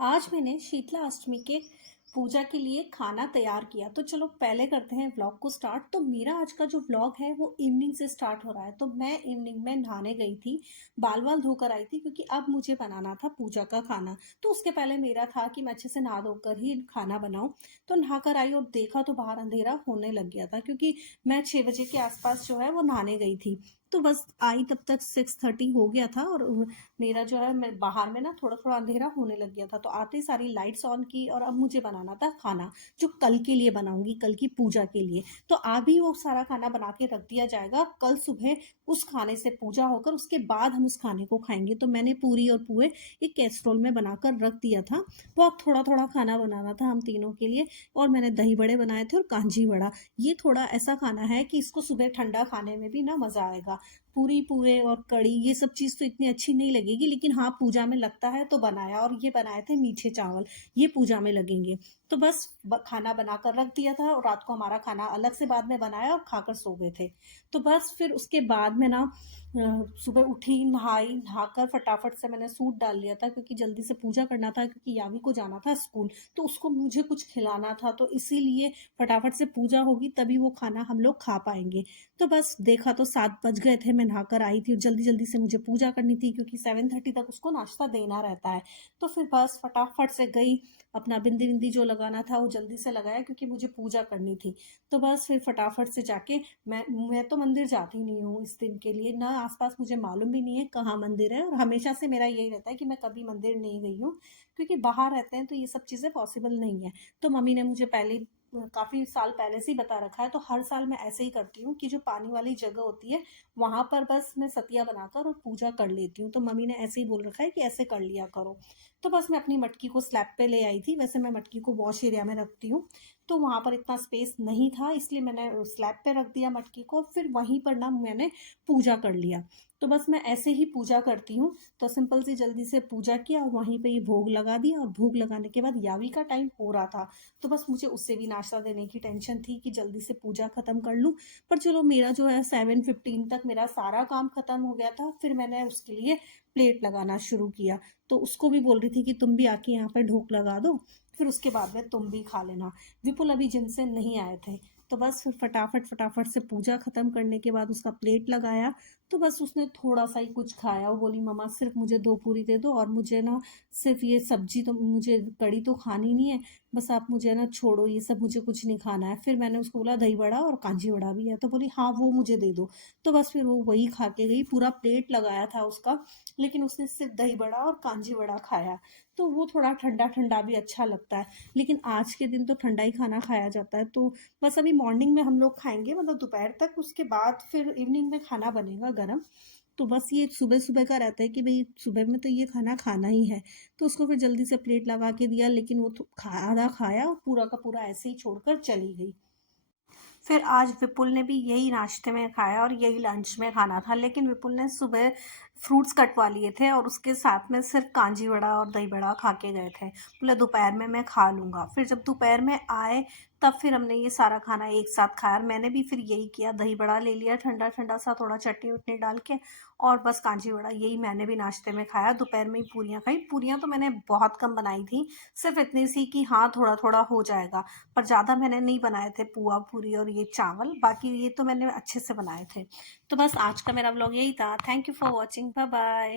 आज मैंने शीतला अष्टमी के पूजा के लिए खाना तैयार किया। तो चलो पहले करते हैं व्लॉग को स्टार्ट। तो मेरा आज का जो व्लॉग है वो इवनिंग से स्टार्ट हो रहा है। तो मैं इवनिंग में नहाने गई थी, बाल वाल धोकर आई थी क्योंकि अब मुझे बनाना था पूजा का खाना। तो उसके पहले मेरा था कि मैं अच्छे से नहा धोकर ही खाना बनाऊं। तो नहाकर आई और देखा तो बाहर अंधेरा होने लग गया था क्योंकि मैं 6 बजे के आसपास जो है वो नहाने गई थी। तो बस आई तब तक 6:30 हो गया था और मेरा जो है मैं बाहर में ना थोड़ा थोड़ा अंधेरा होने लग गया था। तो आते ही सारी लाइट्स ऑन की और अब मुझे बनाना था खाना जो कल के लिए बनाऊंगी, कल की पूजा के लिए। तो अभी वो सारा खाना बना के रख दिया जाएगा, कल सुबह उस खाने से पूजा होकर उसके बाद हम उस खाने को खाएंगे। तो मैंने पूरी और पुए एक कैसरोल में बनाकर रख दिया था। बहुत थोड़ा थोड़ा खाना बनाना था हम तीनों के लिए। और मैंने दही बड़े बनाए थे और कांजी वड़ा। ये थोड़ा ऐसा खाना है कि इसको सुबह ठंडा खाने में भी ना मजा आएगा। पूरी पूरे और कड़ी ये सब चीज़ तो इतनी अच्छी नहीं लगेगी, लेकिन हाँ पूजा में लगता है तो बनाया। और ये बनाए थे मीठे चावल, ये पूजा में लगेंगे। तो बस खाना बनाकर रख दिया था और रात को हमारा खाना अलग से बाद में बनाया और खाकर सो गए थे। तो बस फिर उसके बाद में ना सुबह उठी, नहाई, नहाकर फटाफट से मैंने सूट डाल लिया था क्योंकि जल्दी से पूजा करना था, क्योंकि यावी को जाना था स्कूल। तो उसको मुझे कुछ खिलाना था, तो इसीलिए फटाफट से पूजा होगी तभी वो खाना हम लोग खा पाएंगे। तो बस देखा तो 7 बज गए थे। मैं नहाकर आई थी और जल्दी जल्दी से मुझे पूजा करनी थी क्योंकि 7:30 तक उसको नाश्ता देना रहता है। तो फिर बस फटाफट से गई, अपना बिंदी बिंदी जो लगाना था वो जल्दी से लगाया क्योंकि मुझे पूजा करनी थी। तो बस फिर फटाफट से जाके मैं तो मंदिर जाती नहीं हूँ इस दिन के लिए, ना आसपास मुझे मालूम भी नहीं है कहाँ मंदिर है। और हमेशा से मेरा यही रहता है कि मैं कभी मंदिर नहीं गई हूँ क्योंकि बाहर रहते हैं तो ये सब चीज़ें पॉसिबल नहीं है। तो मम्मी ने मुझे पहले काफ़ी साल पहले से ही बता रखा है। तो हर साल मैं ऐसे ही करती हूँ कि जो पानी वाली जगह होती है वहां पर बस मैं सतिया बनाकर और पूजा कर लेती हूँ। तो मम्मी ने ऐसे ही बोल रखा है कि ऐसे कर लिया करो। तो बस मैं अपनी मटकी को स्लैब पे ले आई थी। वैसे मैं मटकी को वॉश एरिया में रखती हूँ, तो वहां पर इतना स्पेस नहीं था इसलिए मैंने स्लैब पे रख दिया मटकी को। फिर वहीं पर ना मैंने पूजा कर लिया। तो बस मैं ऐसे ही पूजा करती हूँ। तो सिंपल सी जल्दी से पूजा किया और वहीं पे ही भोग लगा दिया। और भोग लगाने के बाद यावी का टाइम हो रहा था, तो बस मुझे उससे भी नाश्ता देने की टेंशन थी कि जल्दी से पूजा खत्म कर लूँ। पर चलो मेरा जो है 7:15 तक मेरा सारा काम खत्म हो गया था। फिर मैंने उसके लिए प्लेट लगाना शुरू किया। तो उसको भी बोल रही थी कि तुम भी आके यहाँ पर ढोक लगा दो, फिर उसके बाद में तुम भी खा लेना। विपुल अभी जिम से नहीं आए थे। तो बस फिर फटाफट फटाफट से पूजा खत्म करने के बाद उसका प्लेट लगाया। तो बस उसने थोड़ा सा ही कुछ खाया। वो बोली मम्मा सिर्फ मुझे 2 पूरी दे दो और मुझे ना सिर्फ ये सब्जी, तो मुझे कड़ी तो खानी नहीं है, बस आप मुझे ना छोड़ो, ये सब मुझे कुछ नहीं खाना है। फिर मैंने उसको बोला दही बड़ा और कांजी बड़ा भी है, तो बोली हाँ वो मुझे दे दो। तो बस फिर वो वही खा के गई। पूरा प्लेट लगाया था उसका, लेकिन उसने सिर्फ दही बड़ा और कांजी बड़ा खाया। तो वो थोड़ा ठंडा ठंडा भी अच्छा लगता है, लेकिन आज के दिन तो ठंडा ही खाना खाया जाता है। तो बस अभी मॉर्निंग में हम लोग खाएंगे, मतलब दोपहर तक, उसके बाद फिर इवनिंग में खाना बनेगा गरम। तो बस ये सुबह सुबह का रहता है कि भाई सुबह में तो ये खाना खाना ही है। तो उसको फिर जल्दी से प्लेट लगा के दिया, लेकिन वो आधा खाया और पूरा का पूरा ऐसे ही छोड़कर चली गई। फिर आज विपुल ने भी यही नाश्ते में खाया और यही लंच में खाना था, लेकिन विपुल ने सुबह फ्रूट्स कटवा लिए थे और उसके साथ में सिर्फ कांजी वड़ा और दही बड़ा खा के गए थे। बोले दोपहर में मैं खा लूँगा। फिर जब दोपहर में आए तब फिर हमने ये सारा खाना एक साथ खाया। और मैंने भी फिर यही किया, दही बड़ा ले लिया ठंडा ठंडा सा, थोड़ा चटनी वटनी डाल के, और बस कांजी वड़ा यही मैंने भी नाश्ते में खाया। दोपहर में ही पूरियाँ खाई। पूरियाँ तो मैंने बहुत कम बनाई थी, सिर्फ इतनी सी कि हाँ थोड़ा थोड़ा हो जाएगा, पर ज़्यादा मैंने नहीं बनाए थे पुआ पूरी और ये चावल। बाकी ये तो मैंने अच्छे से बनाए थे। तो बस आज का मेरा व्लॉग यही था। Thank you for watching, bye bye.